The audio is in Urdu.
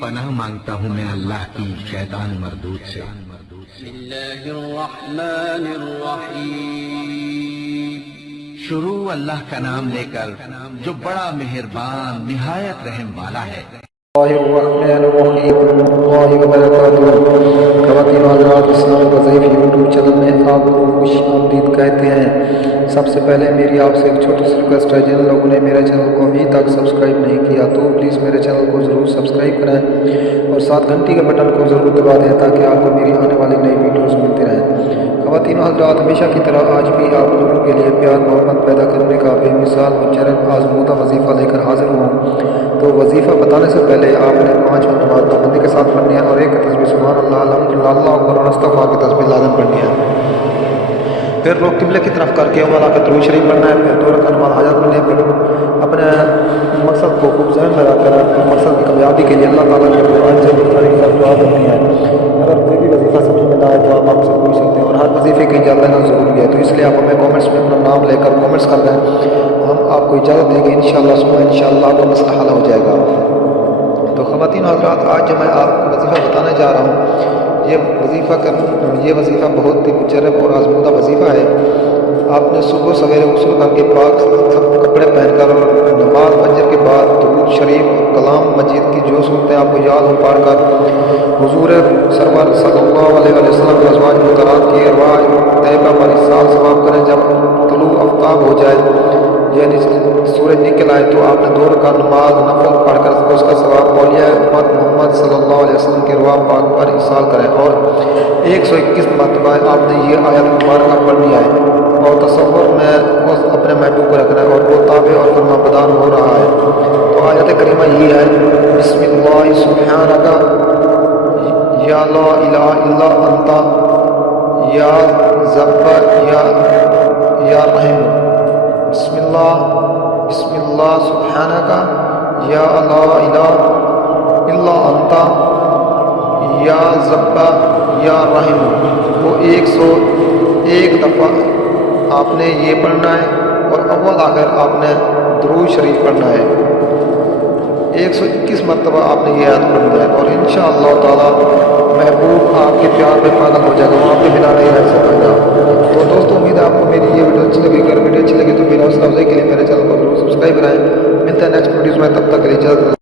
پناہ مانگتا ہوں میں اللہ کی شیطان مردود سے۔ بسم اللہ الرحمن الرحیم۔ شروع اللہ کا نام لے کر جو بڑا مہربان نہایت رحم والا ہے۔ اللہ الرحمن الرحیم اللہ وبرکاتہ۔ خواتین و حضرات، اسلامی وظائف یوٹیوب چینل میں آپ کو خوش آمدید کہتے ہیں۔ سب سے پہلے میری آپ سے ایک چھوٹی سی ریکویسٹ ہے، جن لوگوں نے میرے چینل کو ابھی تک سبسکرائب نہیں کیا تو پلیز میرے چینل کو ضرور سبسکرائب کریں اور ساتھ گھنٹی کے بٹن کو ضرور دبا دیں تاکہ آپ کو میری آنے والی نئی ویڈیوز ملتی رہیں۔ خواتین و حضرات، ہمیشہ کی طرح آج بھی آپ لوگوں کے لیے پیار محبت پیدا کرنے کا بے مثال مجرب آزمودہ وظیفہ لے کر حاضر ہوں۔ تو وظیفہ بتانے سے پہلے آپ نے 5 نماز پابندی کے ساتھ پڑھنی ہے اور ایک تسبیح سبحان اللہ الحمدللہ اللہ اکبر اور استغفار کی تسبیح لازم پڑھنی ہے۔ پھر رخ قبلے کی طرف کر کے والا کا درود شریف پڑھنا ہے۔ پھر 2 رکعت نماز حاجت پڑھنی ہے۔ پھر اپنے مقصد کو خوب ذہن میں رکھ کر مقصد کی کامیابی کے لیے اللہ تعالیٰ کے قرآن سے دعا کرنی ہے۔ اگر کوئی بھی وظیفہ سمجھ میں نہ آئے تو آپ ہم سے پوچھ سکتے ہیں اور ہر وظیفے کی اجازت لینا ضروری ہے، تو اس لیے آپ ہمیں کامنٹس میں اپنا نام لے کر کامنٹس کر دیں، ہم آپ کو اجازت دیں گے انشاءاللہ ثم انشاءاللہ آپ کا مسئلہ حل ہو جائے گا۔ تو خواتین و حضرات، آج جو میں آپ کو وظیفہ بتانے جا رہا ہوں، یہ وظیفہ بہت ہی مجرب اور آزمودہ وظیفہ ہے۔ آپ نے صبح سویرے غسل کر کے پاک کپڑے پہن کر اور نماز فجر کے بعد درود شریف اور کلام مجید کی جو صورتیں آپ کو یاد ہو پڑھ کر حضور سرور صلی اللہ علیہ وسلم کے ازواج مطہرات کی ارواح طیبہ پر سال ثواب کریں۔ جب طلوع آفتاب ہو جائے یعنی سورج نکل آئے تو آپ نے 2 رکعت نماز نفل پڑھ کر اس کا ثواب اولیاء امت محمد صلی اللہ علیہ وسلم کے ارواح پاک پر ایصال کریں اور 121 مرتبہ آپ نے یہ آیت مبارکہ پڑھنی ہے اور تصور میں اپنے محبوب کو رکھنا ہے اور وہ تابع اور فرما بدار ہو رہا ہے۔ تو آیت کریمہ یہ ہے، بسم اللہ سبحانک یا لا الہ الا انت یا ذبر یا رحیم۔ بسم اللہ سبحانک یا لا الہ الا انت یا ذبر یا رحیم۔ وہ 101 دفعہ آپ نے یہ پڑھنا ہے اور اول آخر آپ نے درود شریف پڑھنا ہے۔ 121 مرتبہ آپ نے یہ آیت پڑھنا ہے اور انشاءاللہ تعالی محبوب آپ کے پیار میں پاگل ہو جائے گا، وہ آپ کے بنا نہیں رہ سکے گا۔ تو دوستوں، امید ہے آپ کو میری یہ ویڈیو اچھی لگی۔ اگر ویڈیو اچھی لگی تو میرا حوصلہ افزائی کے لیے میرے چینل کو ضرور سبسکرائب کرائیں۔ ملتے ہیں نیکسٹ ویڈیوز میں، تب تک کے لیے اجازت۔